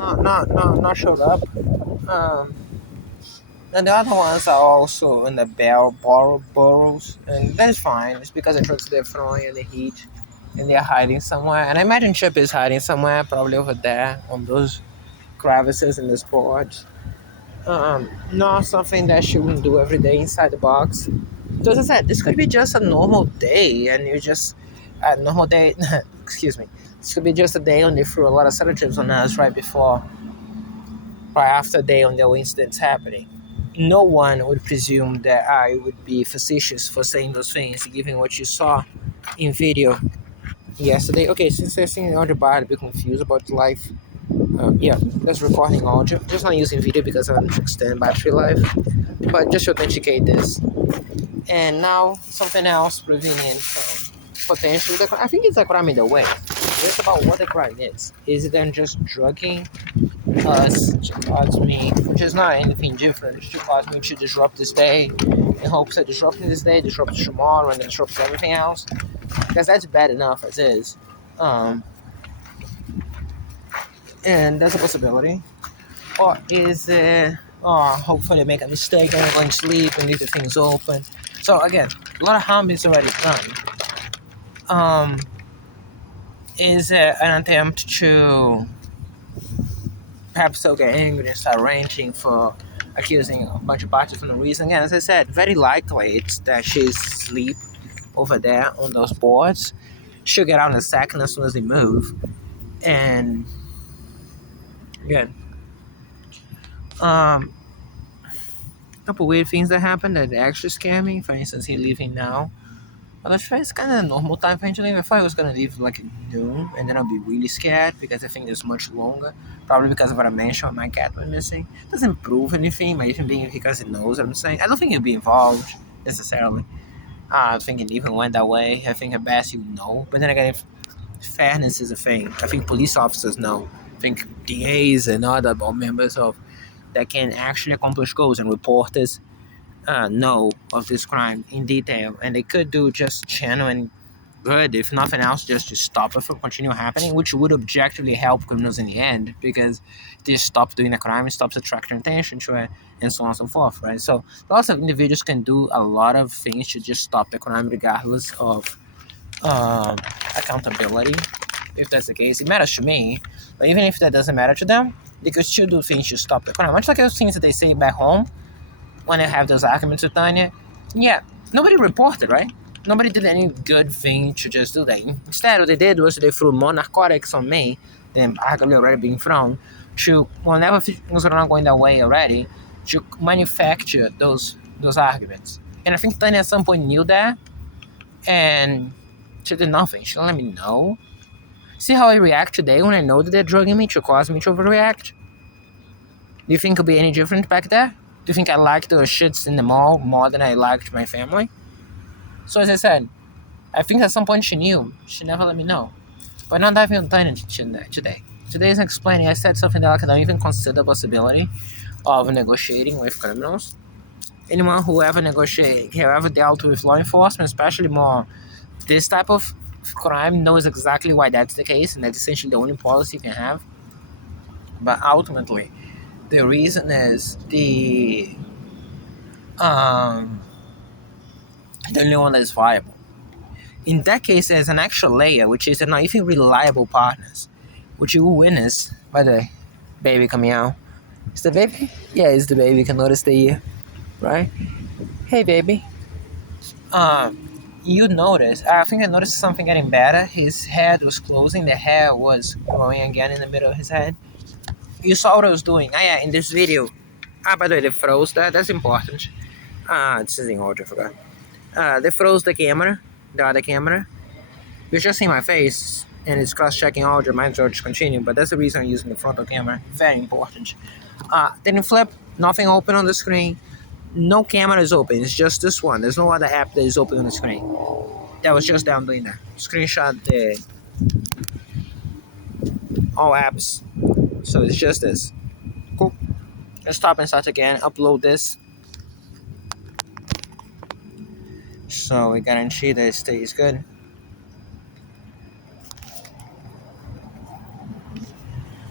not showed up. Um, and the other ones are also in the burrows, and that's fine. It's because the trucks they're throwing in the heat, and they're hiding somewhere. And I imagine Chip is hiding somewhere, probably over there on those crevices in this board. Not something that she would do every day inside the box. So as I said, this could be just a normal day, and you just a normal day. Excuse me. This could be just a day when they threw a lot of sedatives on us right after day on the incidents happening. No one would presume that I would be facetious for saying those things, given what you saw in video yesterday. Okay, since I seen the audio bar, I'd be confused about life. Yeah, that's recording audio. Just not using video because I want to extend battery life, but just to authenticate this. And now something else prevenient from potentially the crime. I think it's a crime either way. It's about what the crime is. Is it then just drugging us to cause me, which is not anything different, it's to cause me to disrupt this day in hopes of disrupting this day, disrupts tomorrow, and then disrupts everything else? Because that's bad enough as is. Um, and that's a possibility. Or is it, oh, hopefully make a mistake and I'm going to sleep and leave the things open? So again, a lot of harm is already done. Um, is it an attempt to perhaps they'll get angry and start ranting for accusing a bunch of parties for no reason? Again, as I said, very likely it's that she's asleep over there on those boards. She'll get out in a second as soon as they move. And again, a couple weird things that happen that actually scare me. For instance, he leaving now. But that's it's kind of a normal time for him to leave. I thought he was gonna leave like at noon, and then I'll be really scared because I think it's much longer. Probably because of what I mentioned, my cat was missing. Doesn't prove anything, but even being because he knows what I'm saying. I don't think he'll be involved necessarily. I think it even went that way. I think at best you know. But then again, if fairness is a thing, I think police officers know. I think DAs and other board members of that can actually accomplish goals, and reporters know of this crime in detail, and they could do just genuine good, if nothing else, just to stop it from continue happening, which would objectively help criminals in the end because they stop doing the crime, it stops attracting attention to it, and so on and so forth, right? So lots of individuals can do a lot of things to just stop the crime, regardless of um, accountability. If that's the case, it matters to me, but even if that doesn't matter to them, they could still do things to stop the crime. Much like those things that they say back home when I have those arguments with Tanya, yeah, nobody reported, right? Nobody did any good thing to just do that. Instead, what they did was they threw more narcotics on me than arguably already being thrown to, whenever things are not going that way already, to manufacture those arguments. And I think Tanya at some point knew that, and she did nothing. She didn't let me know. See how I react today when I know that they're drugging me to cause me to overreact? Do you think it'll be any different back there? Do you think I liked those shits in the mall more than I liked my family? So as I said, I think at some point she knew. She never let me know. But not diving on tangent today. Today is explaining. I said something that I don't even consider the possibility of negotiating with criminals. Anyone who ever negotiated, who ever dealt with law enforcement, especially more this type of crime, knows exactly why that's the case, and that's essentially the only policy you can have. But ultimately, the reason is um, the only one that is viable. In that case, there's an extra layer, which is they're not even reliable partners, which you will witness by the baby coming out. Is the baby? Yeah, it's the baby. You can notice the ear, right? Hey, baby. You notice. I think I noticed something getting better. His head was closing. The hair was growing again in the middle of his head. You saw what I was doing. Ah, yeah, in this video. Ah, by the way, they froze that. That's important. This is in order, I forgot. They froze the camera, the other camera. You just see my face, and it's cross-checking audio. Might as well just continue, but that's the reason I'm using the frontal camera. Very important. Then you flip, nothing open on the screen. No camera is open. It's just this one. There's no other app that is open on the screen. That was just down doing that. Screenshot the all apps. So it's just this. Cool. Let's stop and start again. Upload this. So we guarantee that it stays good.